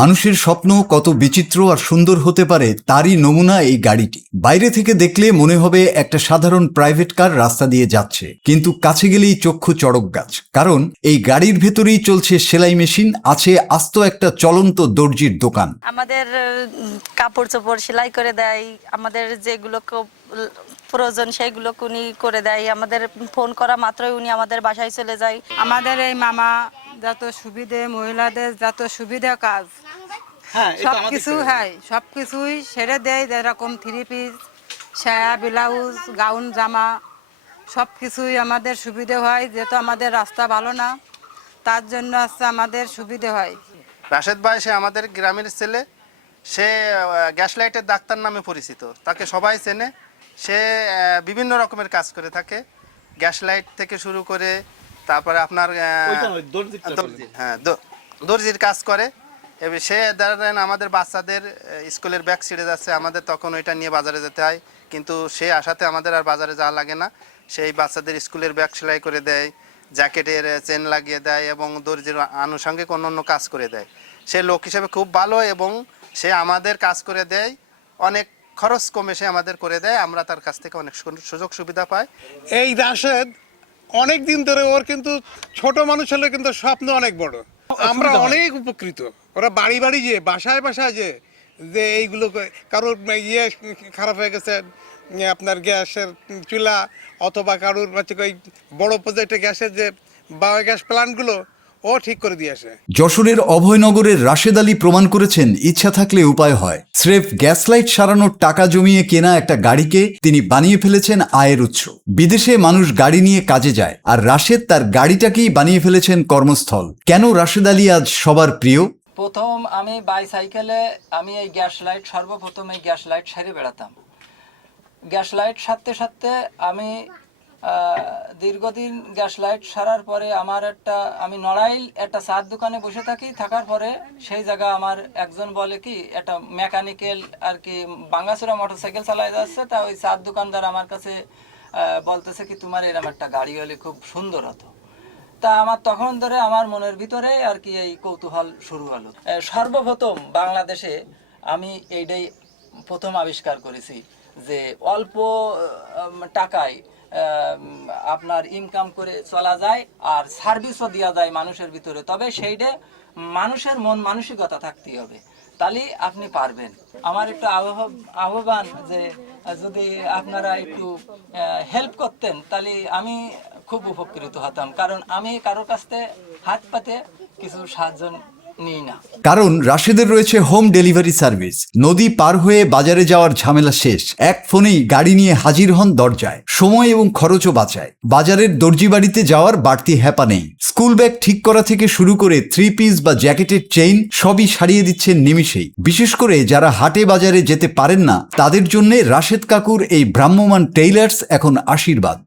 মানুষের স্বপ্ন কত বিচিত্র আর সুন্দর হতে পারে তারই নমুনা এই গাড়িটি। বাইরে থেকে দেখলে মনে হবে একটা সাধারণ প্রাইভেট কার রাস্তা দিয়ে যাচ্ছে, কিন্তু কাছে গেলেই চক্ষু চড়ক গাছ। কারণ এই গাড়ির ভেতরেই চলছে সেলাই মেশিন, আছে আস্ত একটা চলন্ত দর্জির দোকান। আমাদের কাপড় চোপড় সেলাই করে দেয়, আমাদের যেগুলো প্রয়োজন সেইগুলো উনি করে দেয়। আমাদের ফোন করা মাত্রই উনি আমাদের বাসায় চলে যায়। আমাদের এই মামা যত সুবিধে, মহিলাদের যত সুবিধা কাজ সবকিছুই সেরে দেয়। যেরকম থ্রি পিস, সায়া, ব্লাউজ, গাউন, জামা সবকিছুই আমাদের সুবিধে হয়। যেহেতু আমাদের রাস্তা ভালো না, তার জন্য আমাদের সুবিধে হয়। রাশেদ ভাই সে আমাদের গ্রামের ছেলে, সে গ্যাস লাইটের ডাক্তার নামে পরিচিত, তাকে সবাই চেনে। সে বিভিন্ন রকমের কাজ করে থাকে, গ্যাস লাইট থেকে শুরু করে তারপরে আপনার দর্জির কাজ করে। এবার সে ধরেন আমাদের বাচ্চাদের স্কুলের ব্যাগ ছিঁড়ে যাচ্ছে, আমাদের তখন ওইটা নিয়ে বাজারে যেতে হয়, কিন্তু সে আসাতে আমাদের আর বাজারে যাওয়া লাগে না। সেই বাচ্চাদের স্কুলের ব্যাগ সেলাই করে দেয়, জ্যাকেটের চেন লাগিয়ে দেয় এবং দর্জির আনুষঙ্গিক অন্য কাজ করে দেয়। সে লোক হিসেবে খুব ভালো এবং সে আমাদের কাজ করে দেয়, অনেক খরচ কমে সে আমাদের করে দেয়। আমরা তার কাছ থেকে অনেক সুযোগ সুবিধা পাই। এই রাশেদ অনেক দিন ধরে, ওর কিন্তু ছোট মানুষ হলে কিন্তু স্বপ্ন অনেক বড়। আমরা অনেক উপকৃত। ওরা বাড়ি বাড়ি যে বাসায় বাসায় যে এইগুলো কারোর ইয়ে খারাপ হয়ে গেছে, আপনার গ্যাসের চুলা, অথবা কারোর হচ্ছে ওই বড় প্রজেক্টে গ্যাসের যে বায়োগ্যাস প্ল্যান্টগুলো ও ঠিক করে দিয়ে আসে। যশোরের অভয়নগরের রাশেদ আলী প্রমাণ করেছেন, ইচ্ছা থাকলে উপায় হয়। স্রেফ গ্যাস লাইট সারানোর টাকা জমিয়ে কেনা একটা গাড়িকে তিনি বানিয়ে ফেলেছেন আয়ের উৎস। বিদেশে মানুষ গাড়ি নিয়ে কাজে যায়, আর রাশেদ তার গাড়িটাকেই বানিয়ে ফেলেছেন কর্মস্থল। কেন রাশেদ আলী আজ সবার প্রিয়? প্রথম আমি বাইসাইকেলে আমি এই গ্যাস লাইট, সর্বপ্রথম এই গ্যাস লাইট সারিয়ে বেড়াতাম। গ্যাস লাইট সারতে সারতে আমি দীর্ঘদিন গ্যাস লাইট সারার পরে আমি নড়াইল একটা চার দোকানে বসে থাকার পরে সেই জায়গা আমার একজন বলে কি একটা মেকানিক্যাল আর কি বাঙ্গাচুরা মোটরসাইকেল চালায় যাচ্ছে, তা ওই চার দোকানদার আমার কাছে বলতেছে কি তোমার এরকম একটা গাড়ি হলে খুব সুন্দর হতো। তা আমার তখন ধরে আমার মনের ভিতরে আর কি এই কৌতূহল শুরু হলো। সর্বপ্রথম বাংলাদেশে আমি এইটাই প্রথম আবিষ্কার করেছি যে অল্প টাকায় আপনার ইনকাম করে চলা যায় আর সার্ভিসও দেওয়া যায় মানুষের ভিতরে। তবে সেইটা মানুষের মন মানসিকতা থাকতেই হবে, তাহলেই আপনি পারবেন। আমার একটু আহ্বান যে যদি আপনারা একটু হেল্প করতেন তাহলে আমি খুব উপকৃত হতাম, কারণ আমি কারোর কাছ থেকে হাত পাতে কিছু সাহায্য নিই না। কারণ রাশেদের রয়েছে হোম ডেলিভারি সার্ভিস। নদী পার হয়ে বাজারে যাওয়ার ঝামেলা শেষ, এক ফোনেই গাড়ি নিয়ে হাজির হন দরজায়। সময় এবং খরচও বাঁচায়। বাজারের দর্জি বাড়িতে যাওয়ার বাড়তি হ্যাপা নেই। স্কুল ব্যাগ ঠিক করা থেকে শুরু করে থ্রি পিস বা জ্যাকেটের চেইন সবই সারিয়ে দিচ্ছেন নিমিষেই। বিশেষ করে যারা হাটে বাজারে যেতে পারেন না, তাদের জন্য রাশেদ কাকুর এই ভ্রাম্যমান টেইলার্স এখন আশীর্বাদ।